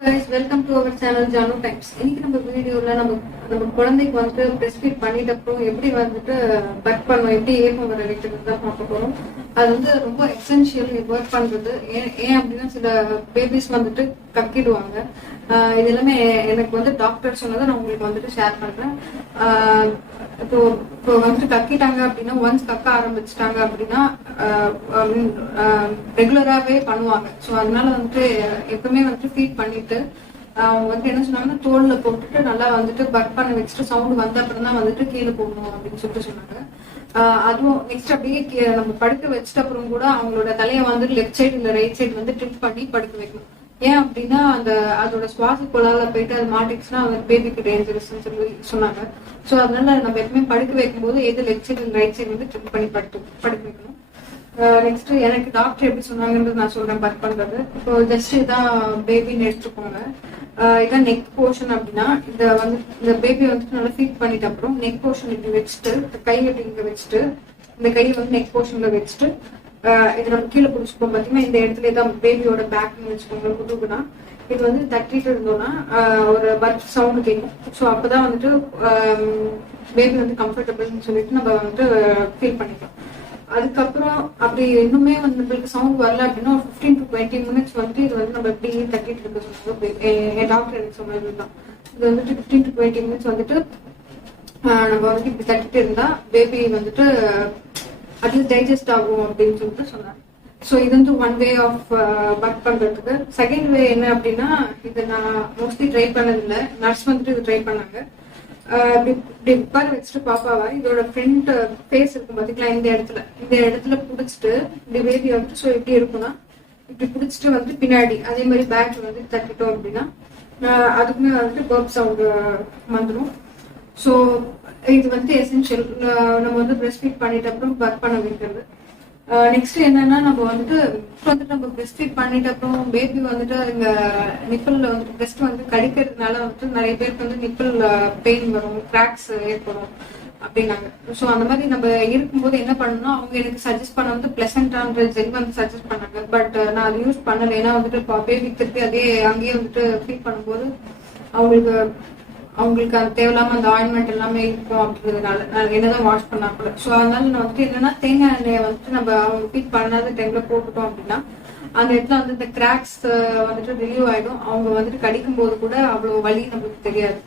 Guys, welcome to our channel Janu Times. இன்னைக்கு நம்ம வீடியோல நம்ம குழந்தைக்கு வந்துட்டு பிரஸ்ட் ஃபீட் பண்ணிட்ட அப்புறம் எப்படி வந்துட்டு பட் பண்ணணும், எப்படி ஏப்பம் வர வைக்கிறது தான் பார்க்க போறோம். அது வந்து ரொம்ப எசென்ஷியல் ஒர்க் பண்றது. ஏன் அப்படின்னா சில பேபிஸ் வந்துட்டு கக்கிடுவாங்க. இது எல்லாமே எனக்கு வந்து டாக்டர் சொன்னதை நான் உங்களுக்கு வந்துட்டு ஷேர் பண்றேன். இப்போ வந்துட்டு கக்கிட்டாங்க அப்படின்னா ஒன்ஸ் கக்க ஆரம்பிச்சிட்டாங்க அப்படின்னா ரெகுலராகவே பண்ணுவாங்க. ஸோ அதனால வந்துட்டு எப்பவுமே வந்துட்டு ஃபீட் பண்ணிட்டு அவங்க வந்து என்ன சொன்னாங்கன்னா தோல்ல போட்டுட்டு நல்லா வந்துட்டு பக் பண்ண வச்சுட்டு சவுண்ட் வந்த அப்புறம் தான் வந்துட்டு கீழே போடணும் அப்படின்னு சொல்லிட்டு சொன்னாங்க. அதுவும் நெக்ஸ்ட் அப்படியே நம்ம படுக்க வச்சுட்டு அப்புறம் கூட அவங்களோட தலையை வந்து லெஃப்ட் சைடு இல்லை ரைட் சைடு வந்து டிப் பண்ணி படுக்க வைக்கணும். ஏன் அப்படின்னா அதோட சுவாச குழால போயிட்டு அது மாட்டிச்சுன்னா அந்த பேபிக்கு டேஞ்சரஸ் சொல்லி சொன்னாங்க. ஸோ அதனால நம்ம எப்பவுமே படுக்க வைக்கும் போது எது லெஃப்ட் சைடு ரைட் சைடு வந்து ட்ரிப் பண்ணி படுக்க வைக்கணும். நெக்ஸ்ட் எனக்கு டாக்டர் எப்படி சொன்னாங்கன்றது நான் சொல்றேன். பட் பண்றது இப்போ ஜஸ்ட் இதான் பேபின்னு எடுத்துக்கோங்க. இதான் நெக் போர்ஷன் அப்படின்னா இந்த பேபி வந்துட்டு நல்லா ஃபீட் பண்ணிட்ட அப்புறம் நெக் போர்ஷன் இப்படி வச்சுட்டு கையை இங்க வச்சுட்டு இந்த கையை வந்து நெக் போர்ஷன்ல வச்சுட்டு இது நம்ம கீழே பிடிச்சிப்போம். பார்த்தீங்கன்னா இந்த இடத்துல தான் பேபியோட பேக்னு வச்சுக்கோங்க. குதுகுனா இது வந்து தட்டிட்டு இருந்தோம்னா ஒரு பர்த் சவுண்ட் கேட்கும். ஸோ அப்போதான் வந்துட்டு பேபி வந்து கம்ஃபர்டபுள்னு சொல்லிட்டு நம்ம வந்துட்டு ஃபீல் பண்ணிக்கலாம். அதுக்கப்புறம் அப்படி இன்னுமே வந்து நம்மளுக்கு சவுண்ட் வரல அப்படின்னா ஒரு 15 to 20 minutes வந்துட்டு இது வந்து நம்ம எப்படி தட்டிட்டு இருக்க சொன்னாங்க. என் டாக்டர் எனக்கு சொன்னதுதான் இது வந்துட்டு 15 to 20 minutes வந்துட்டு நம்ம வந்துட்டு இப்படி தட்டிட்டு இருந்தா பேபி வந்துட்டு அட்லீஸ்ட் டைஜஸ்ட் ஆகும் அப்படின்னு சொல்லிட்டு சொன்னாங்க. ஸோ இது வந்து ஒன் வே ஆஃப் பட் பண்றதுக்கு. செகண்ட் வே என்ன அப்படின்னா இது நான் மோஸ்ட்லி ட்ரை பண்ணதில்லை. நர்ஸ் வந்துட்டு இது ட்ரை பண்ணாங்க. இப்படி உட்கார வச்சுட்டு பாப்பாவா இதோட ஃப்ரண்ட் ஃபேஸ் இருக்கும் பாத்தீங்களா, இந்த இடத்துல பிடிச்சிட்டு இப்படி பேபி வந்துட்டு ஸோ எப்படி இருக்கும்னா இப்படி பிடிச்சிட்டு வந்து பின்னாடி அதே மாதிரி பேக்ல வந்து தட்டிட்டோம் அப்படின்னா அதுக்குமே வந்துட்டு பர்ப் சவுண்ட் வந்துடும். ஸோ இது வந்து எசென்ஷியல். நம்ம வந்து பிரஸ்ட் ஃபீட் பண்ணிட்ட அப்புறம் பர்ப் பண்ண வைக்கிறது. நெக்ஸ்ட் என்னன்னா நம்ம வந்துட்டு நம்ம பிரஸ்ட் ஃபீட் பண்ணிட்ட அப்புறம் பேபி வந்துட்டு இந்த நிப்பிள்ல வந்துட்டு பிரஸ்ட் வந்து கடிக்கிறதுனால வந்துட்டு நிறைய பேருக்கு வந்து நிப்பிள் பெயின் வரும், கிராக்ஸ் ஏற்படும் அப்படின்னாங்க. ஸோ அந்த மாதிரி நம்ம இருக்கும்போது என்ன பண்ணணும்னா அவங்க எனக்கு சஜஸ்ட் பண்ண வந்து பிளசண்டான்ற ஜெல் வந்து சஜஸ்ட் பண்ணாங்க. பட் நான் அதை யூஸ் பண்ணலை. ஏன்னா வந்துட்டு பேபி திருப்பி அங்கேயே வந்துட்டு ஃபீட் பண்ணும்போது அவங்களுக்கு அது தேவையில்லாம அந்த ஆயின்மெண்ட் எல்லாமே இருக்கும் அப்படின்றதுனால என்னதான் வாஷ் பண்ணா கூட. ஸோ அதனால நான் வந்துட்டு என்னன்னா தேங்காய் எண்ணெயை வந்துட்டு நம்ம அவங்க ஃபீட் பண்ணாத டைம்ல போட்டுட்டோம் அப்படின்னா அந்த இடத்துல வந்து இந்த கிராக்ஸ் வந்துட்டு ரிலீவ் ஆயிடும். அவங்க வந்துட்டு கடிக்கும் போது கூட அவ்வளவு வலி நம்மளுக்கு தெரியாது.